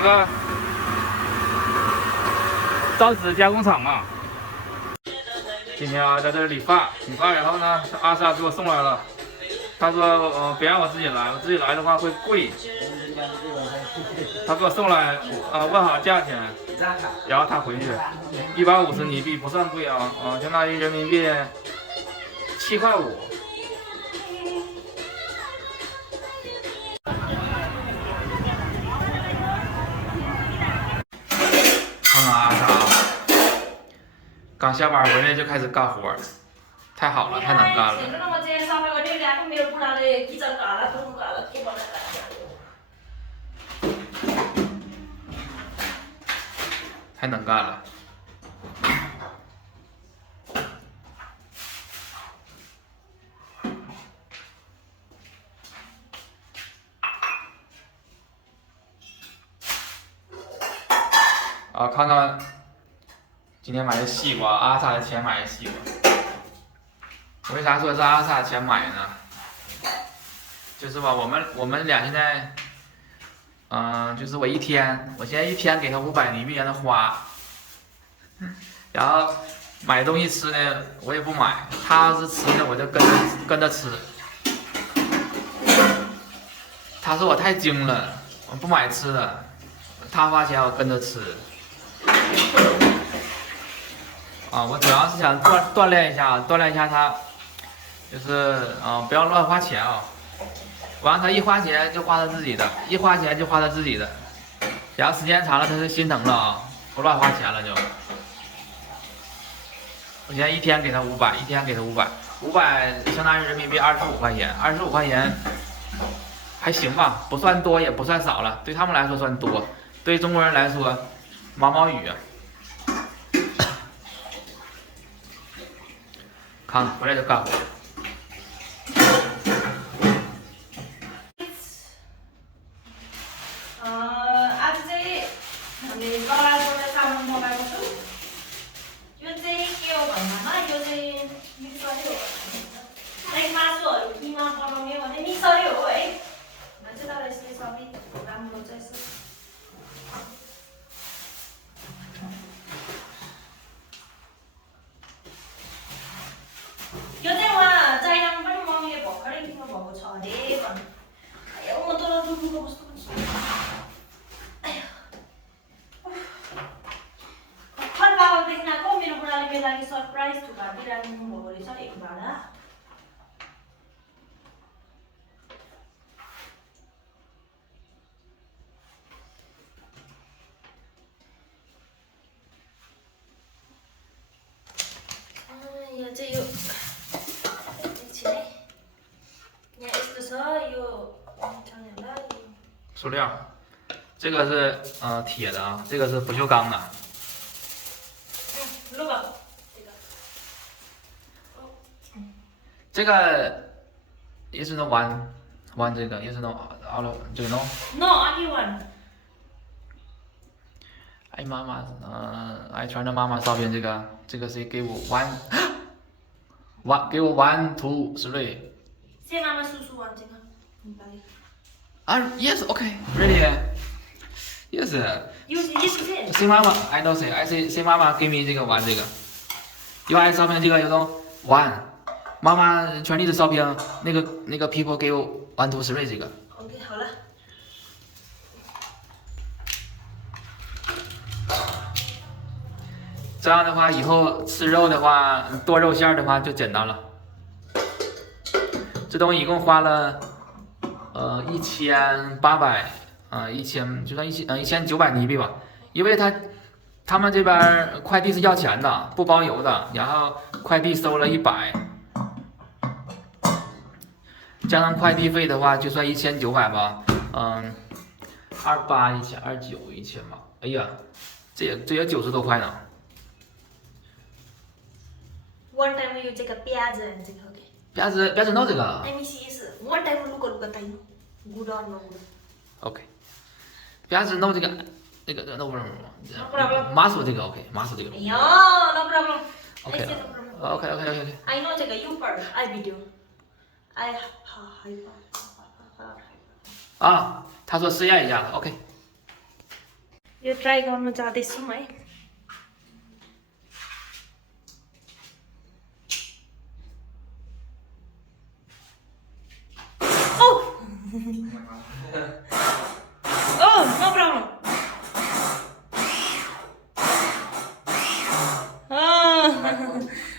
一个造纸加工厂啊。今天啊，在这里理发，理发以后呢，阿萨给我送来了。他说，别让我自己来，我自己来的话会贵。他给我送来，问好价钱，然后他回去，150尼币不算贵啊，相当于人民币7块5。看看阿萨啊，刚下班回来就开始干活，太好了，太能干了。太能干了。看看今天买的西瓜，阿萨的钱买的西瓜。为啥说是阿萨的钱买呢？就是吧，我们俩现在，就是我现在一天给他500尼币让他花，然后买东西吃呢我也不买，他要是吃呢我就跟着吃。他说我太精了，我不买吃的，他花钱我跟着吃。我主要是想锻炼一下他，就是不要乱花钱啊。完了他一花钱就花他自己的，然后时间长了他就心疼了啊，不乱花钱了就。我现在一天给他500，500相当于人民币25块钱，25块钱还行吧，不算多也不算少了，对他们来说算多，对中国人来说毛毛雨啊。看回来就干活。आज चाहिँ हामीले लडाइँबाट चामल मगाएको छु। यो चाहिँ के हो भन्दामा यो चाहिँ मिक्सरै हो। लाइक मासुहरू किमा बनाउने भने मिक्सरै हो है। चाहिँ तर यसले सबै राम्रो छ यसो। यो चाहिँ उहाँ चाइनामा पनि मम्मीले भर्खरै किन्नु भएको छ अरे भन्नु। म त दुधको कस्तो भर्खर बाबादेखि आएको मेरो बुढाले मेरो लागि सरप्राइज थुक्पा दिइराख्नु भएको रहेछ एक भाडा। यो चाहिँ यो एकछिन है यहाँ यस्तो छ यो塑料，这个是铁的啊，这个是不锈钢的。这个也是能玩这个，也是能这个弄。No, only one。哎妈妈，爱传的妈妈照片，这个谁给我给我1 2 3。谢妈妈叔叔玩这个，明白。Yes, okay, really. Yes. Yes. Say mama, I don't say. I say mama give me 这个玩这个。有爱照片这个有种玩，妈妈传递的照片，那个 people 给我1 2 3这个。OK， 好了。这样的话，以后吃肉的话，剁肉馅的话就简单了。这东西一共花了1800就算1900尼币吧，因为他们这边快递是要钱的，不包邮的，然后快递收了100，加上快递费的话就算1900吧，28、1000、29、1000吧，哎呀，这也90多块呢。One time you take a प्याज and take okay。प्याज no 这个。Let me see is one time look बताइए good or no good。OK， प्याज no 这个那个 no problem。麻薯这个 OK， 麻薯这个。哎呀 no problem。OK。I know 这个 you part I video I 他说试验一下 OK。यो ट्राई गर्नु जाँदैछौँ है Oh, no problem.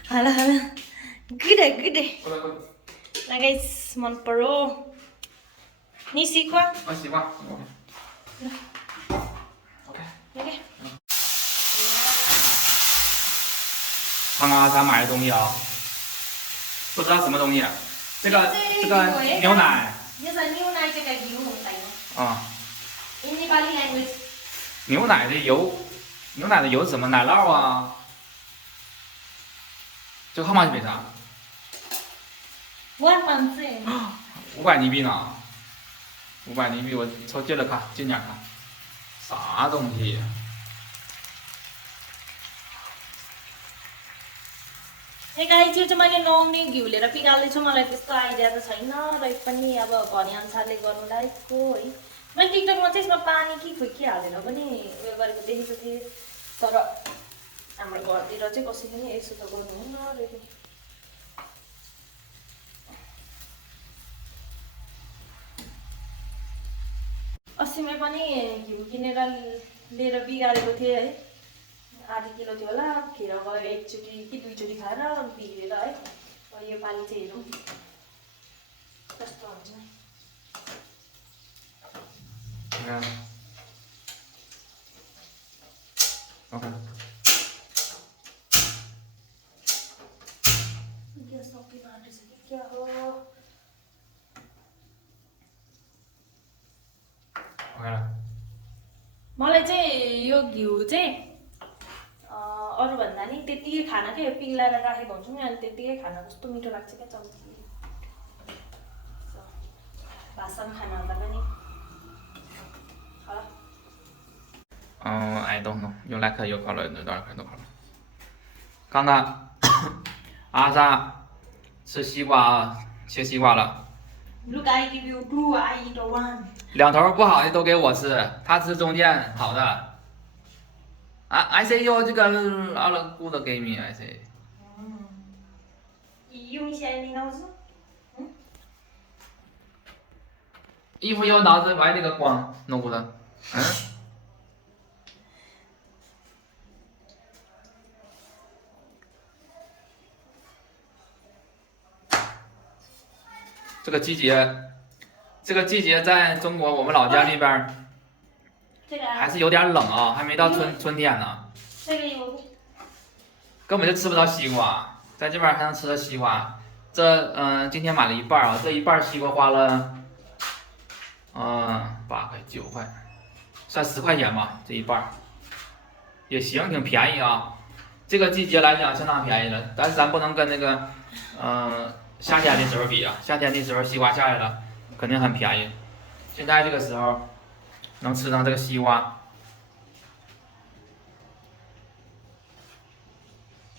Hala. Good. Là guys, mon pro. Ni xí qua. 我习惯。OK。来给。刚刚阿莎买的东西啊，不知道什么东西，这个牛奶。 This is new night 这个油红带吗？啊。In Nepali language。牛奶的油，牛奶的油是什么？奶酪啊。这个号码是多少110。500尼币呢？500尼币，我抽近了看，近点看，啥东西？ए गाई चाहिँ मैले नुहाउने घिउ लिएर पिगाल्दैछु मलाई त्यस्तो आइडिया त छैन र पनि अब भने अनुसारले गर्नुलायकको है मैले टिकटकमा चाहिँ यसमा पानी कि खोइ के हालेर पनि उयो गरेको देखेको थिएँ तर हाम्रो घरतिर चाहिँ कसैले पनि यसो त गर्नुहुन्न रहेछ अस्तिमै पनि घिउ किनेर लिएर बिगारेको थिएँ है आधी किलो थियो होला खेर गयो एकचोटि कि दुईचोटि खाएर बिग्रेर है यो पालि चाहिँ हेरौँ कस्तो हुन्छ ग्यास सकिन आँटेछ कि क्या हो मलाई चाहिँ यो घिउ चाहिँ अरूभन्दा नि त्यतिकै खाना के पिघलाएर राखेको हुन्छु नि अनि त्यतिकै खाना कस्तो मिठो लाग्छ क्या चम्ची भाषामा खानाभन्दा पनि I don't know， 用来可有烤了，有多少块都烤了。刚刚阿莎吃西瓜啊，切西瓜了。Look, I give you two, I eat one。两头不好的都给我吃，他吃中间好的。I say 有这个all good给你 I say。用一些你脑子。衣服有脑子，外那个光弄不的。这个季节在中国我们老家那边还是有点冷啊，还没到春天呢。根本就吃不到西瓜，在这边还能吃到西瓜。今天买了一半啊，这一半西瓜花了8块9块，算10块钱吧，这一半也行，挺便宜啊。这个季节来讲相当便宜了，但是咱不能跟那个夏天的时候比啊，夏天的时候西瓜下来了，肯定很便宜。现在这个时候能吃上这个西瓜，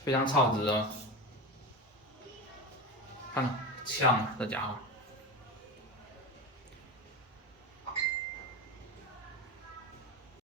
非常超值啊！看看呛啊，这家伙。